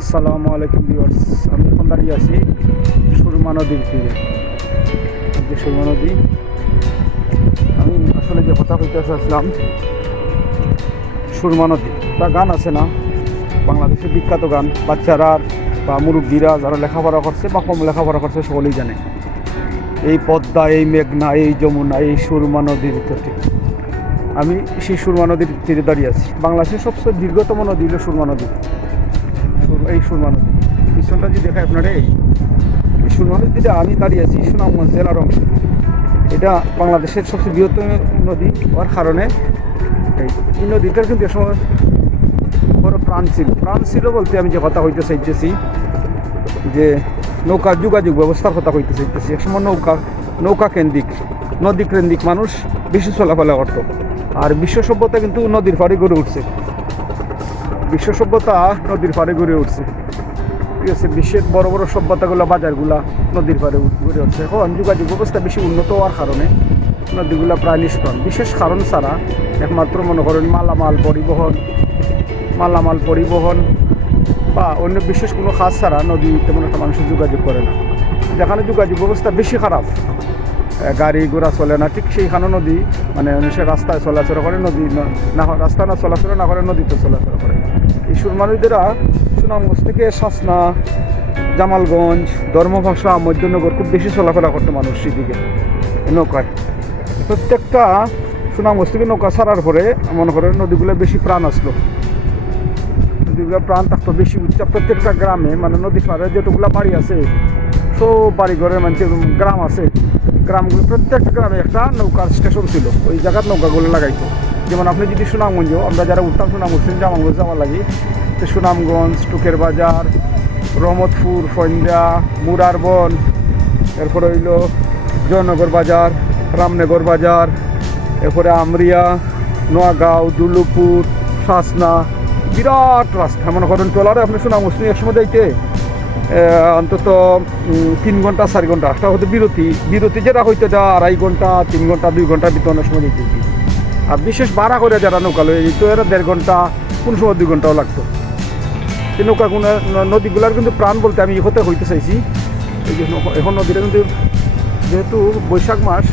আসসালামু আলাইকুম ভিউয়ার্স, আমি এখন দাঁড়িয়ে আছি সুরমা নদীর তীরে। যে সুরমা নদী, আমি আসলে যে কথা কইতে চাচ্ছিলাম, সুরমা নদী একটা গান আছে না, বাংলাদেশের বিখ্যাত গান, বাচ্চারা বা মুরব্বীরা যারা লেখাপড়া করছে বা কম লেখাপড়া করছে সকলেই জানে, এই পদ্মা, এই মেঘনা, এই যমুনা, এই সুরমা নদীর তটে। আমি সেই সুরমা নদীর তীরে দাঁড়িয়ে আছি। বাংলাদেশের সবচেয়ে দীর্ঘতম নদী হলো সুরমা নদী। এই সুরমা নদী পিছনটা যদি দেখায় আপনারা, এই সুরমা নদীতে আমি দাঁড়িয়ে আছি সুনামগঞ্জ জেলার অংশে। এটা বাংলাদেশের সবচেয়ে বৃহত্তম নদী হওয়ার কারণে এই নদীটার কিন্তু এ সময় বড় প্রাণ ছিল বলতে আমি যে কথা হইতে চাইতেছি, যে নৌকা যোগাযোগ ব্যবস্থার কথা হইতে চাইতেছি। একসময় নৌকা কেন্দ্রিক, নদী কেন্দ্রিক মানুষ বেশি চলাফেরা করত। আর বিশ্ব সভ্যতা কিন্তু নদীর পাড়ে গড়ে উঠছে। বিশ্ব সভ্যতা নদীর পাড়ে গড়ে উঠছে, ঠিক আছে। বিশ্বের বড় বড় সভ্যতাগুলো, বাজারগুলা নদীর পাড়ে গড়ে উঠছে। এখন যোগাযোগ ব্যবস্থা বেশি উন্নত হওয়ার কারণে নদীগুলা প্রায় নিষ্প্রাণ। বিশেষ কারণ ছাড়া একমাত্র মনে করেন মালামাল পরিবহন বা অন্য বিশেষ কোনো কাজ ছাড়া নদী তেমন একটা মানুষের যোগাযোগ করে না। যেখানে যোগাযোগ ব্যবস্থা বেশি খারাপ, গাড়ি ঘোড়া চলে না, ঠিক সেইখানে নদী মানে সে রাস্তায় চলাচল করে, নদী না রাস্তা না চলাচল না করে, নদীতে চলাচল করে। এই সুরমা নদীরা সুনামগঞ্জ থেকে শাসনা, জামালগঞ্জ, ধর্মভাষা, মধ্যনগর খুব বেশি চলাফেরা করতো মানুষ সেদিকে নৌকায়। প্রত্যেকটা সুনামগঞ্জ থেকে নৌকা ছাড়ার পরে মনে করেন নদীগুলো বেশি প্রাণ আসলো, নদীগুলো প্রাণ থাকতো বেশি উচ্চা। প্রত্যেকটা গ্রামে মানে নদী পাড়ে যেটুকুলা বাড়ি আছে, সব বাড়ি ঘরের মানুষের গ্রাম আছে, গ্রামগুলো প্রত্যেকটা গ্রামে একটা নৌকার স্টেশন ছিল। ওই জায়গার নৌকাগুলো লাগাইতো। যেমন আপনি যদি সুনামগঞ্জ, আমরা যারা উঠতাম সুনামগঞ্জ জামালগঞ্জ যাওয়ার লাগে, তো সুনামগঞ্জ, টুকের বাজার, রহমতপুর, ফন্দা, মুরারবন, এরপরে হইল জয়নগর বাজার, রামনগর বাজার, এরপরে আমরিয়া, নোয়াগাঁও, দুলুপুর, শাসনা, বিরাট রাস্তা। মনে করেন ট্রলারে আপনি সুনামগঞ্জ একসময় যাইতে অন্তত 3 ঘন্টা 4 ঘন্টা, একটা হয়তো বিরতি যেটা হইতো যা 2.5 ঘন্টা 3 ঘন্টা 2 ঘন্টার ভিতরে অনেক সময় যেতে। আর বিশেষ ভাড়া করে যারা নৌকা লয়ে যেত, এরা 1.5 ঘন্টা, কোন সময় 2 ঘন্টাও লাগতো। এই নৌকাগুলো নদীগুলার কিন্তু প্রাণ বলতে আমি হতে হইতে চাইছি। এই যে এখন নদীটা কিন্তু যেহেতু বৈশাখ মাস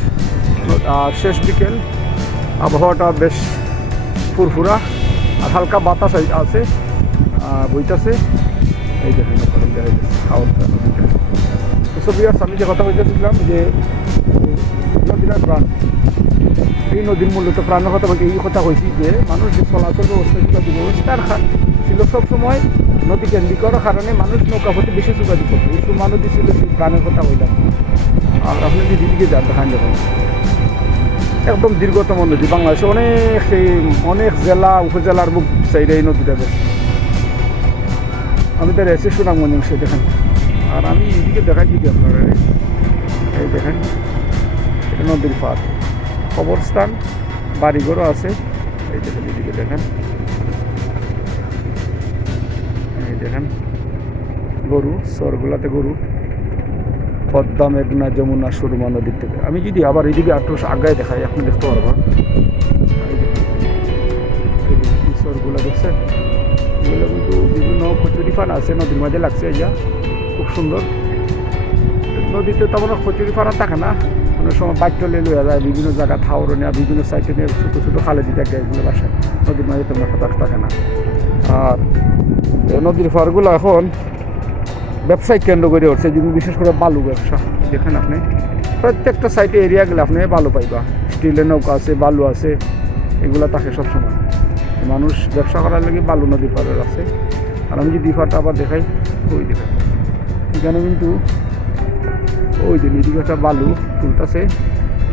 আর শেষ বিকেল, আবহাওয়াটা বেশ ফুরফুরা আর হালকা বাতাস আছে, বইতেছে। এই দেখেন নদীটা। আমি যে কথা বলতেছিলাম যে নদীটার প্রাণ, এই নদীর মূলত প্রাণের কথা বলতে এই কথা হয়েছি যে মানুষ যে চলাচল ব্যবস্থা ব্যবস্থার ছিল সবসময় নদী কেন্দ্রিক করার কারণে মানুষ নৌকা পথে বেশি যোগাযোগ করতো। এই সুরমা নদী ছিল সেই প্রাণের কথা বললাম। আর আপনি যদি দিকে যান দেখান দেখুন, একদম দীর্ঘতম নদী বাংলাদেশে। অনেক জেলা উপজেলার বুক সাইডে এই নদীটা বেশি। আমি তার এসে সুনামগঞ্জ সে দেখেন। আর আমি এদিকে দেখাই দিদি আপনারা, এই দেখেন এটা নদীর পাড়, কবরস্থান, বাড়িঘরও আছে। এই দেখেন এদিকে দেখেন, এই দেখেন গরু, চরগুলাতে গরু, পদ্মা, মেঘনা, যমুনা, সুরমা নদীর থেকে। আমি যদি আবার এদিকে একটু আগায় দেখাই, আপনি দেখতে পারবেন চরগুলা দেখছেন। এগুলো কিন্তু বিভিন্ন কচুরি ফান আছে নদীর মাঝে লাগছে, ইয়া খুব সুন্দর। নদীতে তেমন কচুরি ফানা থাকে না, অনেক সময় বাইক টলে লইয়া যায় বিভিন্ন জায়গা, থাওর নেওয়া বিভিন্ন সাইটে নিয়ে ছোটো ছোটো খালে দিতে একটা এগুলো বাসায়। নদীর মাঝে তেমন একটা থাকে না। আর নদীর পাড়গুলো এখন ব্যবসায়িক কেন্দ্র গড়ে উঠছে, যেমন বিশেষ করে বালু ব্যবসা। দেখেন আপনি প্রত্যেকটা সাইটে এরিয়া গেলে আপনি বালু পাইবা, স্টিলের নৌকা আছে, বালু আছে, এগুলো থাকে সবসময়। মানুষ ব্যবসা করার লাগে বালু নদীর পাড়ের আছে। আর আমি যদি পাড়টা আবার দেখাই, ওই দেখেন এখানে কিন্তু ওই যে এদিকে একটা বালু তুলতেছে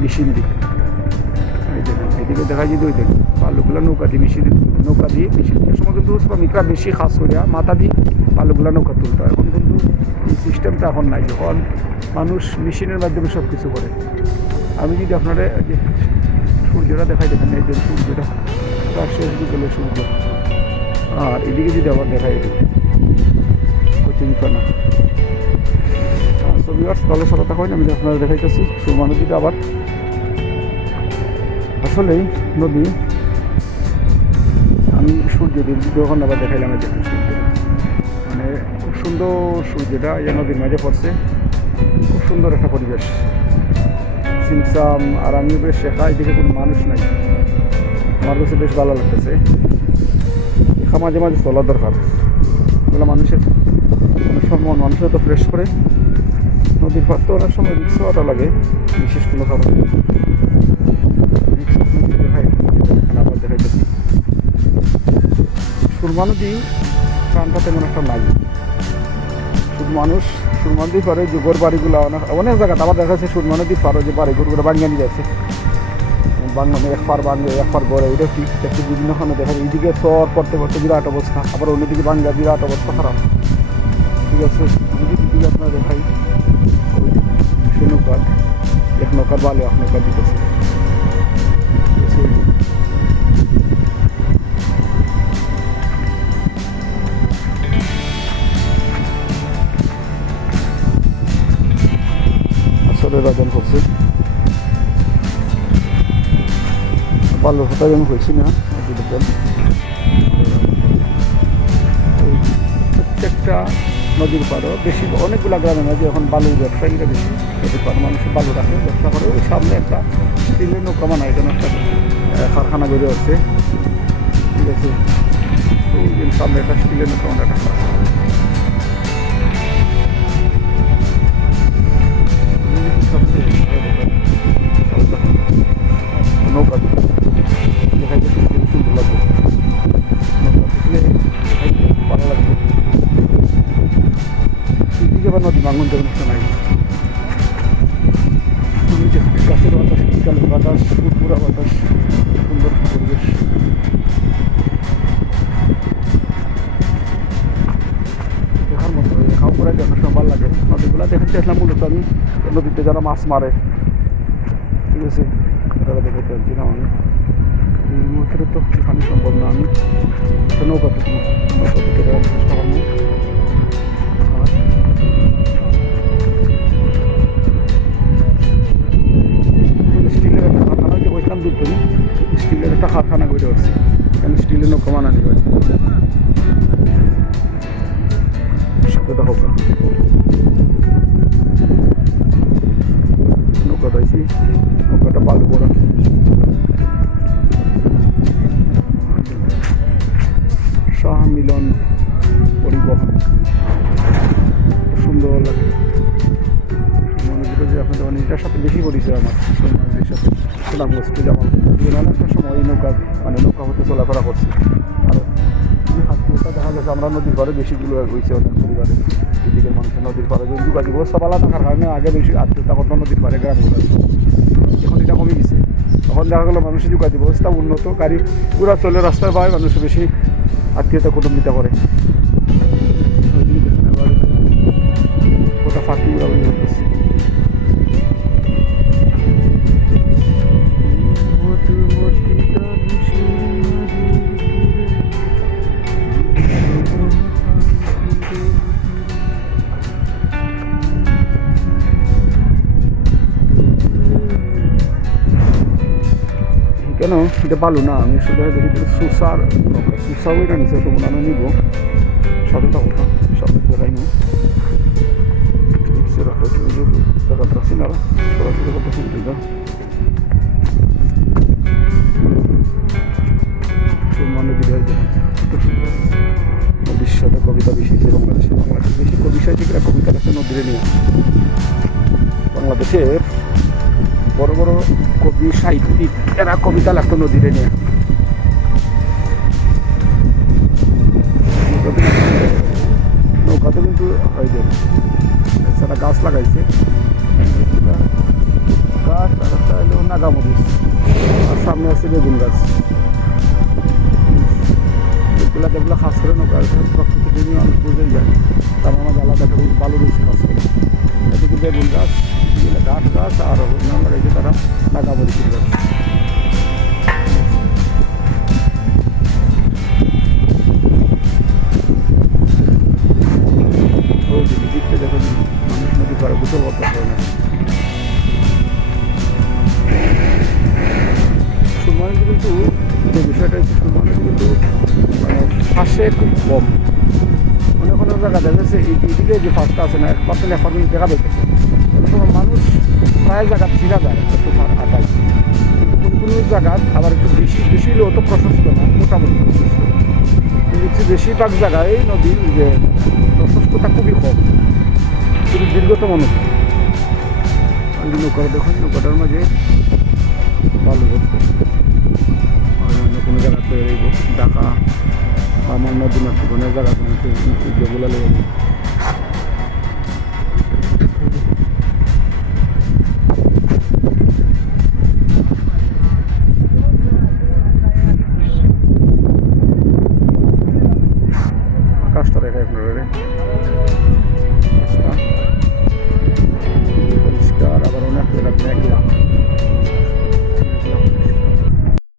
মেশিন দিয়ে। এই দেখেন এদিকে দেখাই যদি ওই দেখেন বালুগুলো নৌকা দিয়ে মেশিন এর সময় কিন্তু শ্রমিকরা বেশি খাস করিয়া মাথা দিয়ে বালুগুলো নৌকা তুলতো। এখন কিন্তু এই সিস্টেমটা এখন নাই, যখন মানুষ মেশিনের মাধ্যমে সব কিছু করে। আমি যদি আপনারা যে সূর্যটা দেখাই, দেখেন এই যে সূর্যটা তার শেষ বিকেলে সূর্য। আর এদিকে যদি আবার দেখাই, কচুরিপানা দলের সাথে হয় না, আমি আপনারা দেখাইতেছি সুরমা নদীতে। আবার আসলেই নদী, আমি সূর্যদেব যখন আবার দেখাইলাম, দেখেন সূর্য মানে মানে খুব সুন্দর সূর্যটা এই নদীর মাঝে পড়ছে, খুব সুন্দর একটা পরিবেশ সিমসাম। আর আমি বেশ একা, এদিকে কোনো মানুষ নাই, আমার কাছে বেশ ভালো লাগতেছে। এখা মাঝে মাঝে চলা দরকার, এগুলো মানুষের অনেক সময় মানুষের তো ফ্রেশ করে। নদীর পার তো অনেক সময় রিক্স হওয়াটা লাগে, বিশেষ কোনো কারণে রিক্স নদী দেখাই আবার দেখাইতেছি। সুরমা নদী প্রাণটা তেমন একটা নাই, শুধু মানুষ সুরমা নদীর পারে যুগর বাড়িগুলো অনেক অনেক জায়গাতে আবার দেখা যাচ্ছে সুরমা নদীর পারো যে বাড়িঘরগুলো বানিয়ে নিয়ে যাচ্ছে, বাংলা এক পার বাংলা এক পার গড়ে, এটা ঠিক একটু বিভিন্নখানে দেখা যায়। এইদিকে চর করতে করতে বিরাট অবস্থা, আবার অন্যদিকে বাংলা বিরাট অবস্থা খারাপ। ঠিক আছে, দিকে আপনারা দেখাই সে নৌকার এক নৌকার বালে এক নৌকার দিতেছে। আসলে রাজন করছে বালুর কথা যেন হয়েছি না, প্রত্যেকটা নদীর পাড়ও বেশি অনেকগুলো গ্রামের মাঝে এখন বালুর ব্যবসায়ীরা বেশি নদীর পাড় মানুষের বালু রাখে ব্যবসা করে। ওই সামনে একটা স্টিলের নৌকা বানায়, এখানে একটা কারখানা গড়ে হচ্ছে। ঠিক আছে, ওই দিন সামনে একটা স্টিলের নৌকা বানায় একটা নৌকা দেখাইতে সুন্দর লাগবে, নৌকা দেখলে ভালো লাগবে। এদিকে আবার নদী ভাঙন তেমন একটা নাই, গাছের বাতাস, বিকালের বাতাস, পুরা বাতাস, সুন্দর পরিবেশ। দেখার মতো খাওয়া পড়াইতে অনেক সময় ভালো লাগে। নদীগুলো দেখাতে আসলাম মূলত আমি, নদীতে যারা মাছ মারে, ঠিক আছে, তারা দেখাইতে আসছিলাম আমি। এই মুহূর্তে তো এখানে সম্ভব না, আমি নৌকা থেকে দেওয়ার চেষ্টা করবো। স্টিলের একটা কারখানা, যে বলছিলাম দূর থেকে স্টিলের একটা কারখানা গড়ে উঠছে, এখানে স্টিলের নৌকা বানানি হয়। সাথে দেখো নৌকা রয়েছি, নৌকাটা বালু পড়া, শাহ মিলন পরিবহন, সুন্দর লাগে। মনে করি যে আপনাদের এটার সাথে বেশি পরিচয় আমার নদীর সাথে সুনামগঞ্জ জামাল অনেকটা সময় এই নৌকা মানে নৌকা হতে চলাফেরা করছি। আর আত্মীয়তা দেখা যাচ্ছে আমরা নদীর পাড়ে বেশিগুলো হয়েছে অনেক পরিবারে, এদিকের মানুষের নদীর পাড়ে যে যোগাযোগ ব্যবস্থা ভালো থাকার কারণে আগে বেশি আত্মীয়তা করতো নদীর পাড়ে গ্রামগুলো, এখন এটা কমে গেছে। তখন দেখা গেলো মানুষের যোগাযোগ ব্যবস্থা উন্নত, গাড়ি পুরা চলে রাস্তায় পায়, মানুষ বেশি আত্মীয়তা কুটুম্বিতা করে। ওটা ফাঁকি উড়া করতেছে। কেন এটা ভালো না, আমি শুধু দেখি সুসার সুসাও এটা নিচে তো আমি নিব সাথে থাকবো না, সাথে দেখাই নি দেখা পাচ্ছি না, সরাসরি কথা শুনতে যা নদী হয়ে যায়। নদীর সাথে কবিতা বেশি আছে বাংলাদেশে, বাংলাদেশের বেশি কবি সাহিত্যিকরা কবিতা লেখে নদীরে নিয়ে। বাংলাদেশের বড় বড় কবি সাহিত্যিক এরা কবিতা লাগতো নদীরে নিয়ে। নৌকাতে কিন্তু ওই যে সেটা গাছ লাগাইছে, গাছ আর হলো নাগামরিচ, আর সামনে আছে বেগুন গাছ। এগুলা যেগুলো খাস করে নৌকা প্রকৃতি মানুষ বুঝে যায়, তার আমার আলাদা একটা ভালো রয়েছে খাস করে। এদিকে বেগুন গাছ, ঘাস গাছ, আর নাম লাগাইছে তারা নাগামরিচের গাছ। ওই দিকটা দেখো মানুষ নদী পারে গোসল করতে পারে না। সুরমা নদী কিন্তু যে বিষয়টা হচ্ছে সুরমা নদী কিন্তু মানে ফাঁসে খুব কম, অনেক অনেক জায়গা দেখা যাচ্ছে এইদিকে যে ফার্স্টটা আছে না 1% 1% দেখা যাইতেছে অনেক সময় মানুষ প্রায় জায়গা ছিঁড়া যায় একটু আটাই, কিন্তু কোনো কোনো জায়গা আবার একটু বেশি হলেও তো প্রশস্ত না, মোটামুটি প্রশস্ত, কিন্তু বেশিরভাগ জায়গায় নদীর যে প্রশস্ততা খুবই কম, খুবই দীর্ঘতম নদী। নৌকাটা দেখুন, নৌকাটার মাঝে ভালো করছে, অন্য কোনো জায়গা তৈরি ঢাকা বা আমার নদী মাতৃ কোনো জায়গা যেগুলো লেগে